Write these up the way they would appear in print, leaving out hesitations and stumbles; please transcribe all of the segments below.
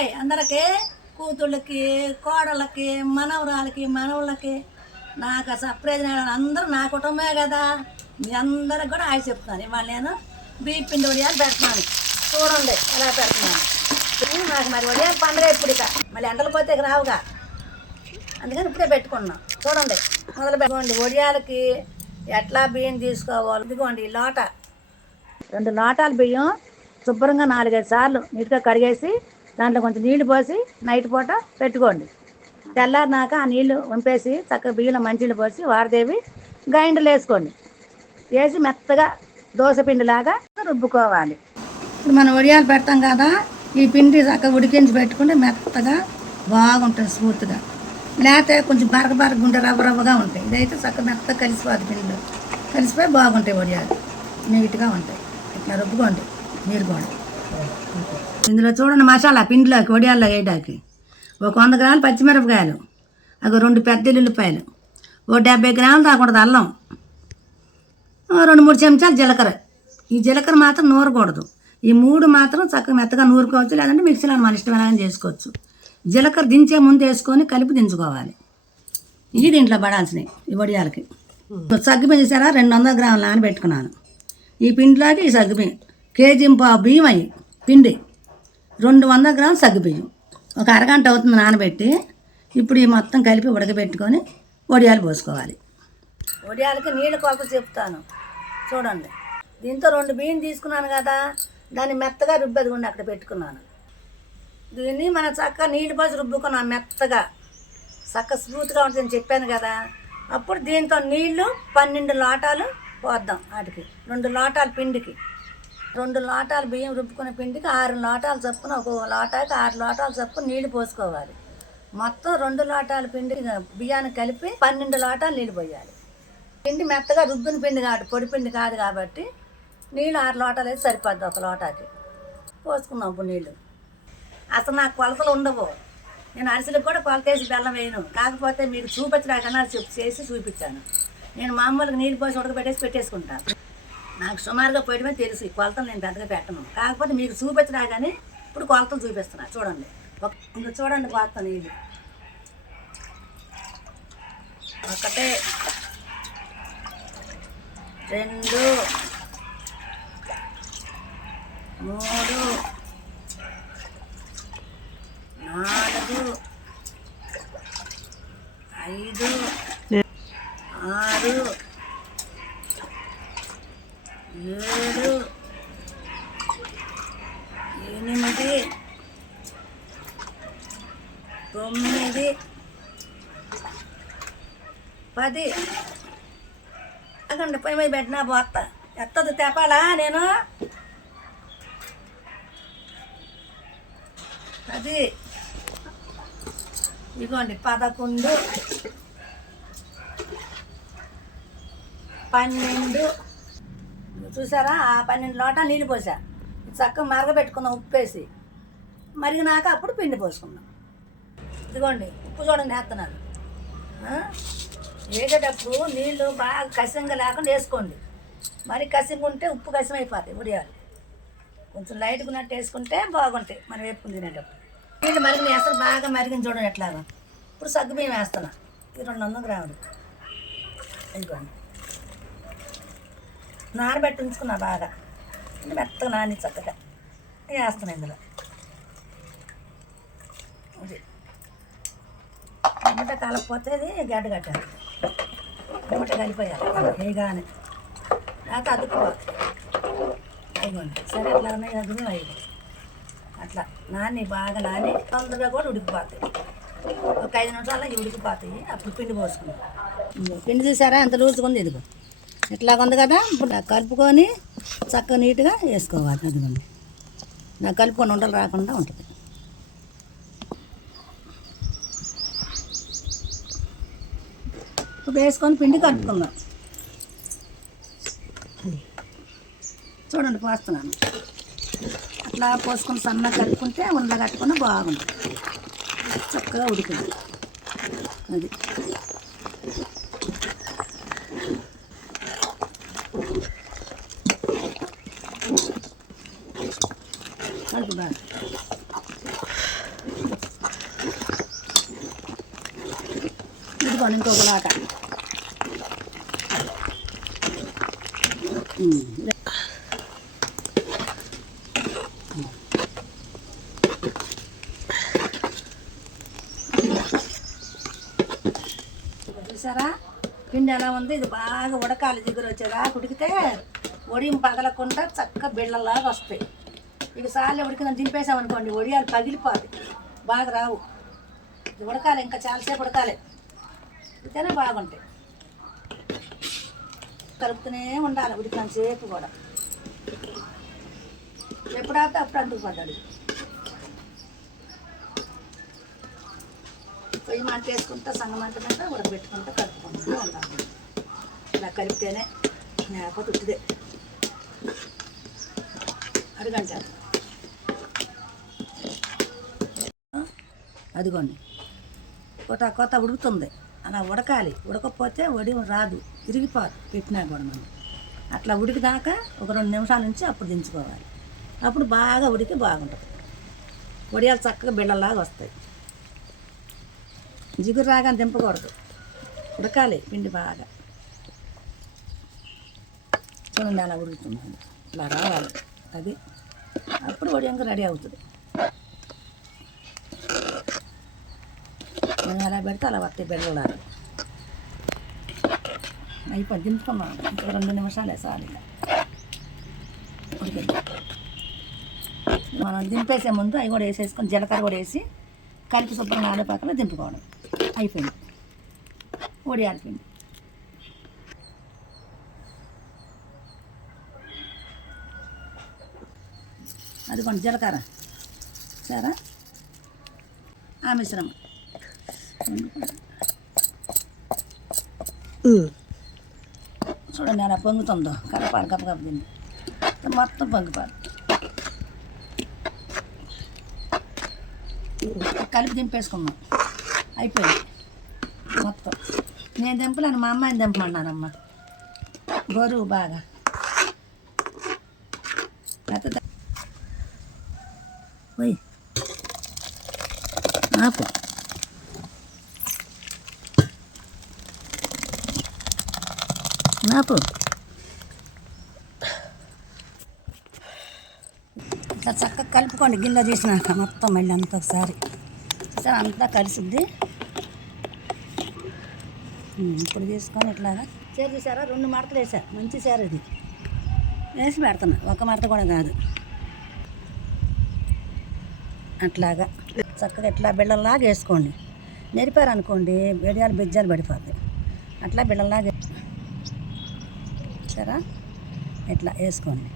Hi అందరికీ, కూతుళ్ళకి, కోడళ్ళకి, మనవరాలకి, మనవులకి, నాకు surprise అందరూ నా కుటుంబమే కదా. మీ అందరికి కూడా హాయ్ చెప్తున్నాను. ఇవాళ నేను బియ్యం పిండి వడియాలు పెడుతున్నాను. చూడండి ఎలా పెడుతున్నాను. నాకు మరి వడియాలు పండుగ ఇప్పుడు ఇక మళ్ళీ ఎండలు పోతే ఇక రావుగా, అందుకని ఇప్పుడే పెట్టుకున్నాం. చూడండి మొదలు పెట్టుకోండి. వడియాలకి ఎట్లా బియ్యం తీసుకోవాలి. ఇదిగోండి ఈ లోట, 2 లోటాలు బియ్యం శుభ్రంగా 4-5 సార్లు నీట్గా కడిగేసి దాంట్లో కొంచెం నీళ్లు పోసి నైట్ పూట పెట్టుకోండి. తెల్లారినాక ఆ నీళ్లు వంపేసి చక్కగా బియ్యంలో మంచినీళ్ళు పోసి వారదేవి గ్రైండర్లు వేసుకోండి. వేసి మెత్తగా దోశపిండిలాగా రుబ్బుకోవాలి. ఇప్పుడు మనం వడియాలు పెడతాం కదా, ఈ పిండి చక్కగా ఉడికించి పెట్టుకుంటే మెత్తగా బాగుంటుంది స్మూత్గా. లేకపోతే కొంచెం బరగ ఉంటే రవ్వగా ఉంటాయి. ఇదైతే చక్కగా మెత్తగా కలిసిపోదు, పిండిలో కలిసిపోయి బాగుంటాయి వడియాలు, నీట్గా ఉంటాయి. ఇట్లా రుబ్బుకోండి మీరు కూడా. ఇందులో చూడండి మసాలా పిండిలోకి వడియాల్లో వేయడానికి 100 గ్రాములు పచ్చిమిరపకాయలు, 2 పెద్ద ఉల్లిపాయలు, 70 గ్రాములు దాకుంటుంది అల్లం, 2-3 చెంచాలు జీలకర్ర. ఈ జీలకర్ర మాత్రం నూరకూడదు. ఈ 3 మాత్రం చక్కగా మెత్తగా నూరుకోవచ్చు, లేదంటే మిక్సీలో మన ఇష్టమైన చేసుకోవచ్చు. జీలకర్ర దించే ముందు వేసుకొని కలిపి దించుకోవాలి. ఇవి దీంట్లో పడాల్సినవి ఈ వడియాలకి. సగ్గుబియ్యం చేశారా, 200 గ్రాములు నానబెట్టుకున్నాను. ఈ పిండిలోకి ఈ సగ్గుబియ్యం కేజీ బియ్యం అయ్యి పిండి 200 గ్రాములు సగ్గుబియ్యం ఒక అరగంట అవుతుంది నానబెట్టి. ఇప్పుడు ఈ మొత్తం కలిపి ఉడకబెట్టుకొని వడియాలు పోసుకోవాలి. వడియాలకి నీళ్ళు కొలత చెప్తాను చూడండి. దీంతో 2 బియ్యం తీసుకున్నాను కదా, దాన్ని మెత్తగా రుబ్బది ఉండి అక్కడ పెట్టుకున్నాను. దీన్ని మనం చక్కగా నీళ్ళు పోసి రుబ్బుకున్నాం మెత్తగా, చక్క స్మూత్గా ఉంటుందని చెప్పాను కదా. అప్పుడు దీంతో నీళ్లు 12 లోటాలు పోద్దాం. వాటికి 2 లోటాలు పిండికి, 2 లోటాలు బియ్యం రుబ్బుకునే పిండికి 6 లోటాలు చొప్పున, ఒక లోటాకి 6 లోటాలు చొప్పున నీళ్లు పోసుకోవాలి. మొత్తం 2 లోటాల పిండి బియ్యాన్ని కలిపి 12 లోటాలు నీళ్ళు పోయాలి. పిండి మెత్తగా రుబ్బిన పిండి కాబట్టి, పొడి పిండి కాదు కాబట్టి నీళ్ళు 6 లోటాలు అయితే సరిపోద్ది ఒక లోటాకి. పోసుకున్నాం ఇప్పుడు నీళ్ళు. అసలు నాకు కొలతలు ఉండవు. నేను అరిసెలకు కూడా కొలత వేసి బెల్లం వేయను. కాకపోతే మీకు చూపించడాకన్నా చేసి చూపించాను. నేను మామూలుగా నీళ్ళు పోసి పెట్టేసుకుంటాను. నాకు సుమారుగా పోయడమే తెలుసు. ఈ కొలతలు నేను పెద్దగా పెట్టను. కాకపోతే మీకు చూపించడా కానీ ఇప్పుడు కొలతలు చూపిస్తున్నా చూడండి. ఇంకా చూడండి పోస్తాను నీళ్ళు. 1 2 3 4 5 6 7 8 9 10. అక్కడ పొయ్యి మీద పెట్టినా పోతా ఎత్తది తెపాలా నేను. 10 ఇదిగోండి 11 12. చూసారా, ఆ 12 లోటాలు నీళ్ళు పోసా. చక్కగా మరగబెట్టుకుందాం ఉప్పు వేసి. మరిగినాక అప్పుడు పిండి పోసుకుందాం. ఇదిగోండి ఉప్పు చూడండి వేస్తున్నాను. వేసేటప్పుడు నీళ్ళు బాగా కసింగా లేకుండా వేసుకోండి. మరి కసింగా ఉంటే ఉప్పు కసం అయిపోతాయి వడియాలు. కొంచెం లైట్గా ఉన్నట్టు వేసుకుంటే బాగుంటాయి మనం వేపుకుని తినేటప్పుడు. నీళ్ళు మరిగిన అసలు బాగా మరిగిన చూడండి ఎట్లాగా. ఇప్పుడు సగ్గుబియ్యం వేస్తున్నా. ఇది 200 గ్రాములు. ఇదిగోండి నానబెట్టి ఉంచుకున్నా బాగా, మెత్తగా నాని చక్కగా వేస్తున్నాను ఇందులో. ఇది టమాటా కలపపోతే ఇది గడ్డగట్టాలి. టమాటా కలిపోయాలి వేగానే, లేకపోతే అదుపుకోవాలి. అయిపోండి సరే ఎట్లా ఉన్నాయి అదుపు అయ్యి అట్లా నాని బాగా నాని తొందరగా కూడా ఉడికిపోతాయి. ఒక 5 నిమిషాల్లో ఇవి ఉడికిపోతాయి. అప్పుడు పిండి పోసుకుందాం. పిండి చూసారా ఎంత లూజుగా ఉంది. ఇదిగో ఇట్లాగ ఉంది కదా. ఇప్పుడు కలుపుకొని చక్కగా నీట్గా వేసుకోవాలి. అదిగోండి నాకు కలుపుకొని ఉండలు రాకుండా ఉంటుంది. ఇప్పుడు వేసుకొని పిండి కలుపుకుందాం. చూడండి పోస్తున్నాను. అట్లా పోసుకొని సన్నగా కలుపుకుంటే ఉండగా కట్టుకుని బాగుంటుంది. చక్కగా ఉడికింది అది. కలుపు బాగా ఇదిగోండి ఇంకొకలాగా. చూసారా పిండి ఎలా ఉంది? ఇది బాగా ఉడకాలి, జిగురు వచ్చేదా ఉడికితే వడియం పగలకుండా చక్కగా బిళ్ళలాగా వస్తాయి. ఇక సార్లు ఉడికిన దింపేసామనుకోండి వడియాలు పగిలిపోతాయి, బాగా రావు. ఇది ఉడకాలి, ఇంకా చాలాసేపు ఉడకాలి, ఉడితేనే బాగుంటాయి. కలుపుతూనే ఉండాలి ఉడికినంతసేపు కూడా. ఎప్పుడైతే అప్పుడు అందుకుపోతాడు. పొయ్యి మంట వేసుకుంటా సన్న మంట మీద ఉడకబెట్టుకుంటూ కలుపుకుంటూ ఉండాలి. ఇలా కలిపితేనే లేకపోతే ఉట్టిదే అడుగంట. అదిగోండి కొత్త ఉడుకుతుంది, అలా ఉడకాలి. ఉడకపోతే వడి రాదు, తిరిగిపోదు పెట్టినా కూడా. మనం అట్లా ఉడికిదాకా ఒక 2 నిమిషాల నుంచి అప్పుడు దించుకోవాలి. అప్పుడు బాగా ఉడికి బాగుంటుంది. వడియాలు చక్కగా బిళ్ళలాగా వస్తాయి. జిగురు రాగానే దింపకూడదు, ఉడకాలి పిండి బాగా. చూడండి అలా ఉడుకుతుంది, ఇలా రావాలి. అది అప్పుడు వడియంగా రెడీ అవుతుంది. మనం ఎలా పెడితే అలా వస్తాయి బిళ్ళలాగా. అయిపోయి దింపుకున్నాం, ఇంకా 2 నిమిషాలే సార్. ఇలా ఉడికింది. మనం దింపేసే ముందు అవి కూడా వేసేసుకొని జీలకర్ర కూడా వేసి కలిపి శుభ్రంగా ఆడపాకలో దింపుకోవడం. అయిపోయింది వడియాల పిండి. అదిగోండి జీలకర్ర సరే ఆ మిశ్రమం చూడండి అలా పొంగుతుందో. కలపాలి, కప్ప తిండి మొత్తం పొంగిపాలి. కలిపి దింపేసుకున్నాం, అయిపోయింది మొత్తం. నేను దింపలేను, మా అమ్మాయిని దింపమన్నానమ్మ. బరువు బాగా పోయి నాకు నాకు ఇట్లా చక్కగా కలుపుకోండి. గిన్నె తీసినాక మొత్తం మళ్ళీ అంత ఒకసారి సరే అంతా కలిసిద్ది. ఇప్పుడు తీసుకొని ఇట్లాగా చీర చూసారా, 2 మడతలు వేసా. మంచి చీర ఇది, వేసి పెడుతున్నా, ఒక మడత కూడా కాదు. అట్లాగా చక్కగా ఇట్లా బిళ్ళల్లాగా వేసుకోండి. నెరిపారు అనుకోండి వడియాలు బెజ్జాలు పడిపోతాయి. అట్లా బిళ్ళల్లాగా సరే ఇట్లా వేసుకోండి.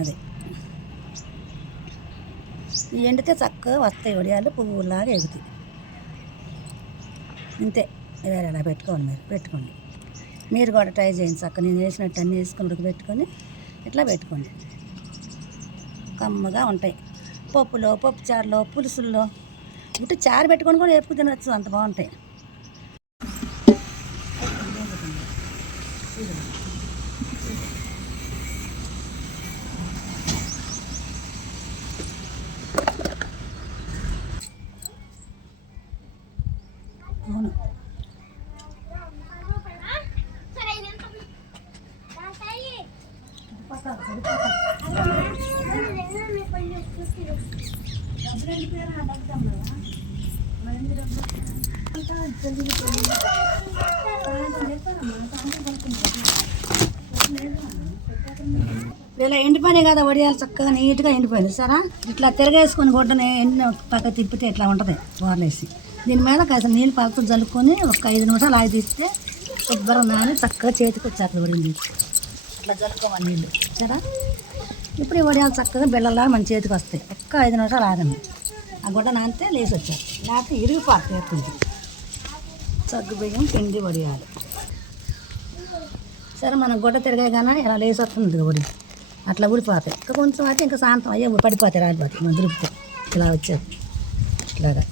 అది ఈ ఎండితే చక్కగా వస్తాయి వడియాలు, పువ్వులాగా ఎగుతాయి. ఇంతే, ఇలా పెట్టుకోండి. మీరు పెట్టుకోండి, మీరు కూడా ట్రై చేయండి. చక్కగా నేను వేసినట్టు అన్నీ వేసుకొని ఉడకబెట్టుకొని ఇట్లా పెట్టుకోండి. కమ్మగా ఉంటాయి. పప్పులో, పప్పు చారులో, పులుసుల్లో ఇటు చారు పెట్టుకొని కూడా ఎప్పుడు తినచ్చు, అంత బాగుంటాయి. అవును ఇలా ఎండిపోయినాయి కదా వడియాలు, చక్కగా నీట్గా ఎండిపోయింది సరే. ఇట్లా తిరగేసుకొని గుడ్డని ఎండిన పక్క తిప్పితే ఇట్లా ఉంటుంది బోర్లేసి. దీని మీద కాస్త నీళ్ళు పలక జల్లుకొని ఒక 5 నిమిషాలు ఆగి తీస్తే శుభ్రం నాని చక్కగా చేతికి వచ్చాక వడింది. అట్లా జల్లుకోవాలి నీళ్ళు సరే. ఇప్పుడు ఈ వడియాలు చక్కగా బిళ్ళలా మన చేతికి వస్తాయి. ఒక్క 5 నిమిషాలు ఆగండి. ఆ గుడ్డ నానితే లేసి వచ్చారు, లేకపోతే ఇరిగిపోతుంది ఎత్తుంది. సగ్గు బియ్యం పిండి వడియాలు సరే. మన గుడ్డ తిరగానే ఇలా లేసి వస్తుంది వడి, అట్లా ఊడిపోతాయి. ఇంకా కొంచెం అయితే ఇంకా శాంతం అయ్యే పడిపోతాయి, రాలిపోతాయి. మనం దురుపుతాయి ఇలా వచ్చేది ఇట్లాగా.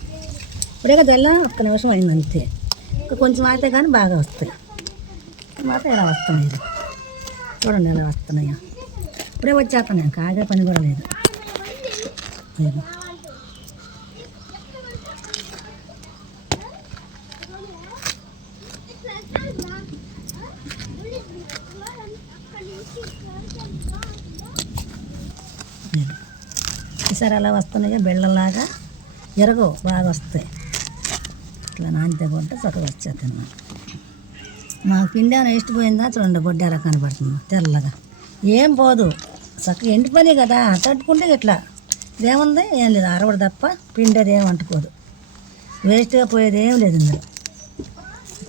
ఇప్పుడే జల్ల 1 నిమిషం అయింది అంతే. ఇంకా కొంచెం అయితే కానీ బాగా వస్తాయి. మాత్రం ఇలా వస్తున్నాయి, చూడండి ఎలా వస్తున్నాయో. ఇప్పుడే వచ్చేస్తున్నాయి, కాగే పని కూడా లేదు. ఈసారి అలా వస్తున్నాయో బిళ్ళలాగా ఎరగవు, బాగా వస్తాయి. ఇట్లా నానితే కొంటే చక్కగా వచ్చేస్తాను. మాకు పిండి ఏమైనా వేస్ట్ చూడండి, గొడ్డ ఎలా కనబడుతుంది తెల్లగా. ఏం పోదు, చక్కగా ఎండిపోయి కదా, తట్టుకుంటే ఇట్లా ఇదేముంది, ఏం లేదు, అరవడు తప్ప పిండి అది ఏం అంటుకోదు. వేస్ట్గా పోయేది ఏం లేదు ఇందులో.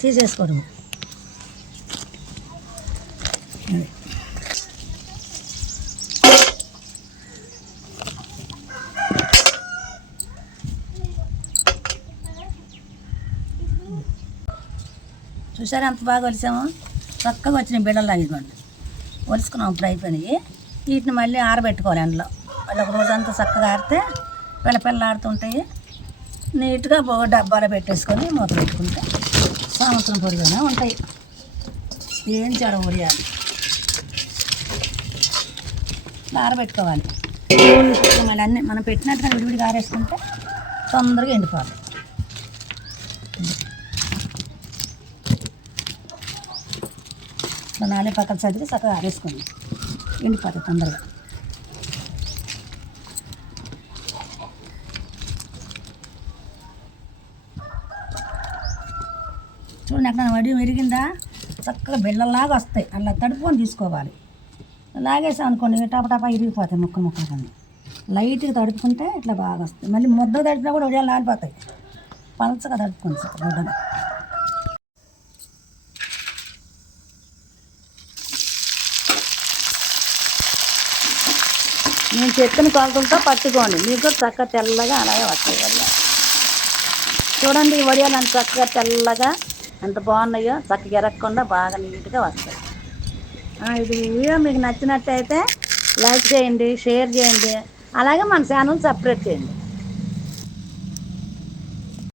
తీసేసుకోవడం అది. చూసారా ఎంత బాగా ఒలిసాము, చక్కగా వచ్చినాయి బిళ్ళలు ఇదిగోండి. ఒలుసుకున్నాం, ఇప్పుడు అయిపోయినాయి. వీటిని మళ్ళీ ఆరబెట్టుకోవాలి ఎండలో. మళ్ళీ ఒక రోజంతా చక్కగా ఆరితే పిల్లపిల్లలాడుతుంటాయి. నీట్గా డబ్బాలో పెట్టేసుకొని మూత పెట్టుకుంటే సంవత్సరం పొడిగానే ఉంటాయి. ఏం చెడ ఉడియాలి, ఆరబెట్టుకోవాలి. మళ్ళీ అన్నీ మనం పెట్టినట్టుగా విడివిడిగా ఆరేసుకుంటే తొందరగా ఎండిపోవాలి. నాలుగు పక్కన చదివి చక్కగా ఆరేసుకోండి, ఎండిపోతాయి తొందరగా. చూడండి, ఎక్కడ వడి విరిగిందా, చక్కగా బిళ్ళలాగా వస్తాయి. అలా తడుపుకొని తీసుకోవాలి. లాగేసాం అనుకోండి టపటపా ఇరిగిపోతాయి ముక్కలు ముక్కలు కింద. లైట్గా తడుపుకుంటే ఇట్లా బాగా వస్తాయి. మళ్ళీ ముద్ద తడిపినా కూడా ఉడియాలు లాలిపోతాయి. పలచగా తడుపుకోండి గుడ్డను. నేను చెప్పిన కొలతలతో పట్టుకోండి, మీకు చక్కగా తెల్లగా అలాగే వస్తాయి వడియాలు. చూడండి, ఈ వడియాలు అంత చక్కగా తెల్లగా ఎంత బాగున్నాయో, చక్కగా ఎరగకుండా బాగా నీట్గా వస్తాయి. ఇది వీడియో మీకు నచ్చినట్టయితే లైక్ చేయండి, షేర్ చేయండి, అలాగే మన ఛానల్ సబ్స్క్రైబ్ చేయండి.